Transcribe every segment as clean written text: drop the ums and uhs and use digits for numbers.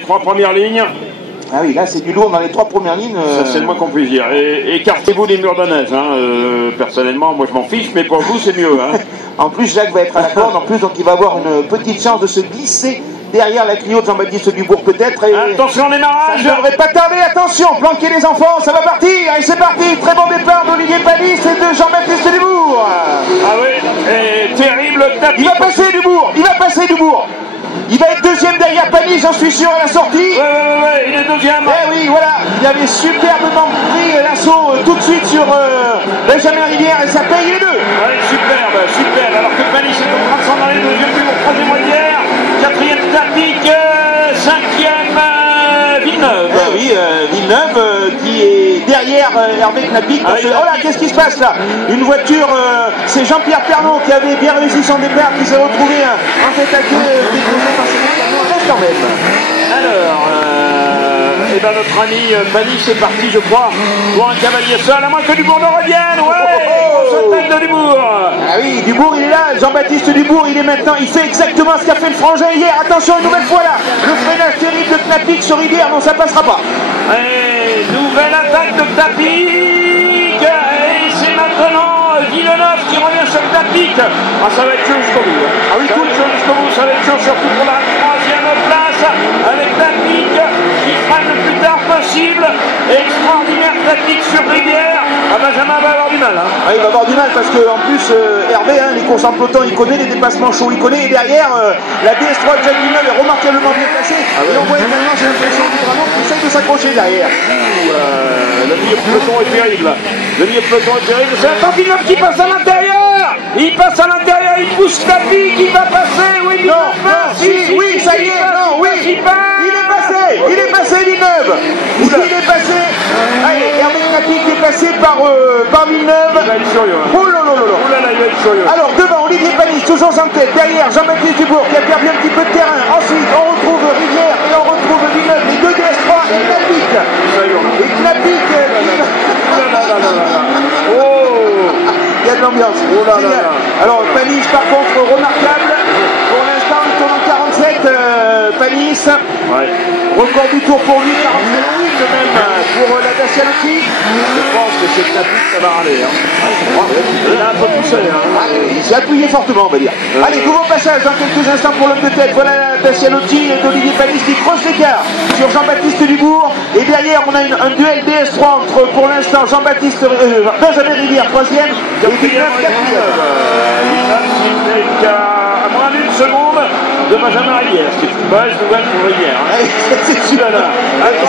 Trois premières lignes. Ah oui, là c'est du lourd dans les trois premières lignes. Ça c'est le moins qu'on puisse dire. Et écartez-vous les murs de neige. Personnellement, moi je m'en fiche, mais pour vous c'est mieux. Hein. En plus, Jacques va être à la corde, en plus, donc il va avoir une petite chance de se glisser derrière la Clio de Jean-Baptiste Dubourg peut-être. Attention, démarrage. Ça ne devrait pas tarder, attention, planquez les enfants, ça va partir. Et c'est parti, très bon départ d'Olivier Panis et de Jean-Baptiste Dubourg. Ah oui, et terrible tapis. Il va passer Dubourg, il va passer Dubourg. Il va être deuxième derrière Panis, j'en suis sûr, à la sortie. Ouais, il est deuxième. Eh oui, voilà, il avait superbement pris l'assaut tout de suite sur Benjamin Rivière et ça paye les deux. Ouais, superbe. Alors que Panis est en train de s'en aller, deuxième Dubourg, troisième Rivière, quatrième Tapic, cinquième Villeneuve. Eh oui, Villeneuve qui est derrière Hervé Knappik. Oh là, qu'est-ce qui se passe là? Une voiture, c'est Jean-Pierre Pernaut qui avait bien réussi son départ, qui s'est retrouvé en tête à queue, déposé par ses camions quand même. Alors, notre ami Panis est parti, je crois, pour un cavalier seul, à moins que Dubourg ne revienne. Ouais, grosse tête de Dubourg. Ah oui, Dubourg il est là, Jean-Baptiste Dubourg il est maintenant, il fait exactement ce qu'a fait le frangin hier. Attention, une nouvelle fois là, le freinage terrible de Knappik sur Rivière, non ça passera pas. Et nouvelle attaque de Tapic. Et c'est maintenant Villeneuve qui revient sur Tapic. Ah, ça va être chaud jusqu'au bout. Ah oui, tout chaud jusqu'au bout, ça va être chaud surtout pour la troisième place avec Tapic qui freine le plus tard possible. Extraordinaire Tapic sur Rivière. Ah, Benjamin va avoir du mal. Hein. Ah, il va avoir du mal parce qu'en plus Hervé, les courses en peloton, il connaît les dépassements chauds, il connaît. Et derrière, la DS3 de Jacques Villeneuve est remarquablement bien placée. Et on voit également, j'ai l'impression, vraiment qu'il essaye de s'accrocher derrière. Le milieu de peloton est terrible. Le milieu de peloton est terrible. C'est un Villeneuve qui passe à l'intérieur. Il passe à l'intérieur, il pousse Tapic, il va passer. Oui, non, oui, ça y est, non, oui. Il est passé, Villeneuve. Il est passé. Allez, Hervé Knappik est passé par Villeneuve. Il va être furieux. Oh là là là là. Oh là là, il va être furieux. Alors devant, Olivier Panis, toujours en tête. Derrière, Jean-Baptiste Dubourg qui a perdu un petit peu de terrain. Ensuite, on retrouve Rivière et on retrouve Villeneuve. Les deux DS3 et Knappik. Et Knappik. Oh, il y a de l'ambiance. Oh là là. Alors Panis par contre remarquable. Pour l'instant il tourne en 47 Panis. Ouais. Record du tour pour lui, 47 minutes même pour la Dacia Loki. Je pense que c'est Tapic, ça va aller. Hein. Il a un peu poussé. Hein. Il s'est appuyé fortement, on va dire. Allez, nouveau passage dans quelques instants pour l'homme de tête. Voilà la Dacia Loki d'Olivier Panis qui creuse l'écart sur Jean-Baptiste Dubourg. Et derrière, on a un duel DS3 entre, pour l'instant, Jean-Baptiste Benjamin Rivière, troisième, et Villeneuve, quatrième. À moins d'une seconde de Benjamin Rivière, ce qui est une mauvaise nouvelle pour Rivière. Hein. C'est sûr. Il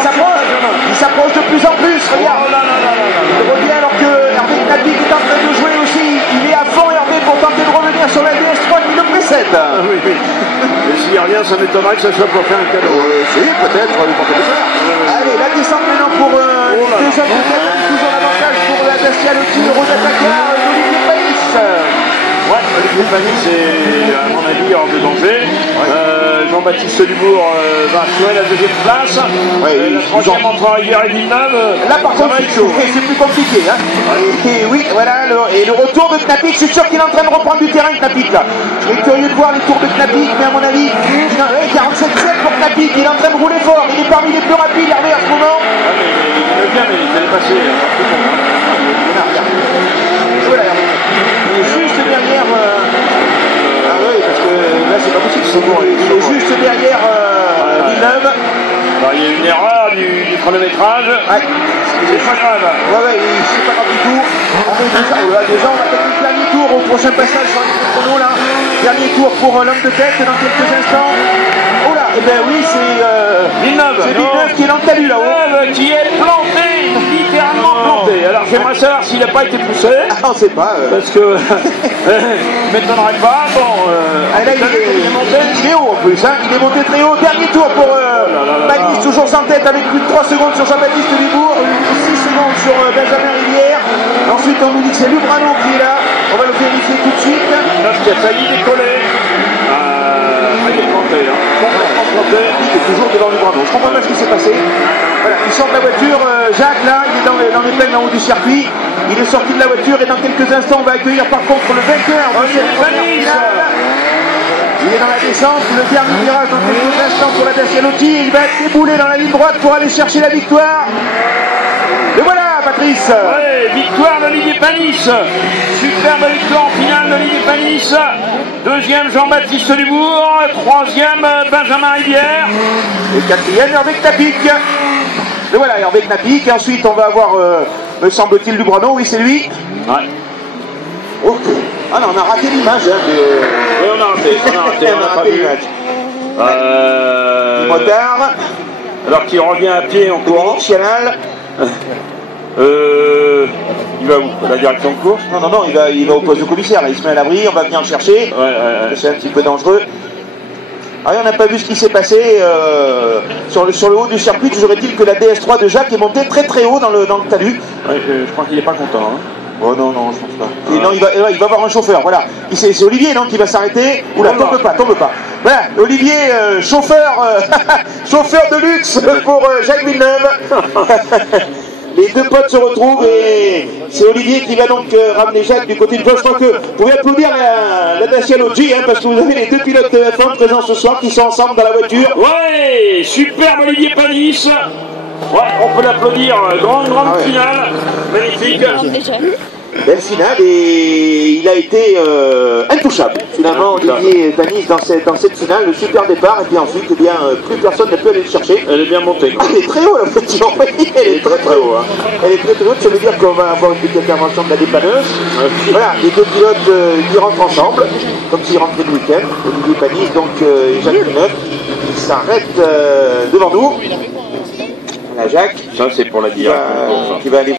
s'approche de plus en plus, regarde. Il revient alors que Hervé Knappik est en train de jouer aussi. Il est à fond Hervé pour tenter de revenir sur la DS3 qui le précède. Oui. Et s'il revient, ça m'étonnerait que ça soit pour faire un cadeau. Si, peut-être, lui porter le faire. Allez, la descente maintenant pour deux hommes de tête, toujours l'avantage pour la Dacia Loki, le Rosa Dakar, Olivier Panis. Ouais, Olivier Panis est, à mon avis, hors de danger. Jean-Baptiste Dubourg va assurer la deuxième place. La troisième entre Rivière et Villeneuve. Là, par contre, c'est plus compliqué. Hein. Et oui, voilà, et le retour de Knappik, je suis sûr qu'il est en train de reprendre du terrain, Knappik. Je serais curieux de voir les tours de Knappik, mais à mon avis, 47,7 pour Knappik, il est en train de rouler fort. Il est parmi les plus rapides, Hervé, à ce moment. Il est bien, mais il est passé. Voilà, il est juste derrière. Ah oui, parce que là c'est pas possible. Il est juste derrière Villeneuve. Il y a une erreur du chronométrage. C'est pas grave. Ouais, c'est pas grave du tout. Déjà on va peut-être le dernier tour au prochain passage sur les chronos là. Dernier tour pour l'homme de tête dans quelques instants. Oh là, et ben oui, c'est Villeneuve. C'est Villeneuve qui est dans le talus là-haut. Qui est planté, littéralement planté. Alors j'aimerais savoir s'il n'a pas été poussé. Ah, on sait pas. Parce que m'étonnerait pas. Bon, là, il est monté. Il est haut en plus, hein. Il est monté très haut. Dernier tour pour Panis, toujours en tête avec plus de 3 secondes sur Jean-Baptiste Dubourg, 6 secondes sur Benjamin Rivière. Ensuite, on nous dit que c'est Lubrano qui est là. On va le vérifier tout de suite. Qui a failli décoller. Il est planté, hein. Complètement planté. Il est toujours devant Lubrano. Je comprends pas ce qui s'est passé. Voilà, il sort de la voiture. Jacques, là, il est dans les plaines en haut du circuit. Il est sorti de la voiture et dans quelques instants, on va accueillir par contre le vainqueur. Il est dans la descente, le dernier virage dans quelques instants pour la Bercialotti. Il va débouler dans la ligne droite pour aller chercher la victoire. Et voilà, Patrice. Ouais, victoire d'Olivier Panis. Superbe victoire en finale d'Olivier Panis. Deuxième, Jean-Baptiste Dubourg. Troisième, Benjamin Rivière. Et quatrième, Hervé Knapik. Et voilà, Hervé Knapik. Et ensuite, on va avoir, me semble-t-il, Dubrano. Oui, c'est lui. Ouais. Oh. Ah non, on a raté l'image. Hein, Oui, on a raté. On a pas vu. l'image. Motard. Alors qu'il revient à pied en courant. Chianal. Il va où? La direction de course? Non, il va au poste de commissaire. Là, il se met à l'abri, on va venir le chercher. Ouais. C'est un petit peu dangereux. Ah, on n'a pas vu ce qui s'est passé sur le haut du circuit. Toujours est-il que la DS3 de Jacques est montée très très haut dans le talus. Ouais, je crois qu'il n'est pas content. Hein. Oh non, je pense pas. Et non, il va avoir un chauffeur, voilà. C'est Olivier, non, qui va s'arrêter. Oula, tombe pas. Voilà, Olivier, chauffeur de luxe pour Jacques Villeneuve. Les deux potes se retrouvent et c'est Olivier qui va donc ramener Jacques du côté du poste. Je crois que vous pouvez applaudir la Dacia-Logi, parce que vous avez les deux pilotes de F1 présents ce soir qui sont ensemble dans la voiture. Ouais, superbe Olivier Panis. Ouais, on peut l'applaudir. Grande finale. Magnifique. Belle finale et il a été intouchable. Finalement, Olivier Panis dans cette finale, le super départ, et puis ensuite, eh bien, plus personne ne peut aller le chercher. Elle est bien montée. Elle est très haut la voiture, elle est très haut. Hein. Elle est très haute, ça veut dire qu'on va avoir une petite intervention de la dépanneuse. Voilà, les deux pilotes qui rentrent ensemble, comme s'ils rentraient le week-end. Olivier Panis, donc et Jacques Villeneuve, qui s'arrête devant nous. Voilà Jacques. Ça c'est pour la direction. Qui va aller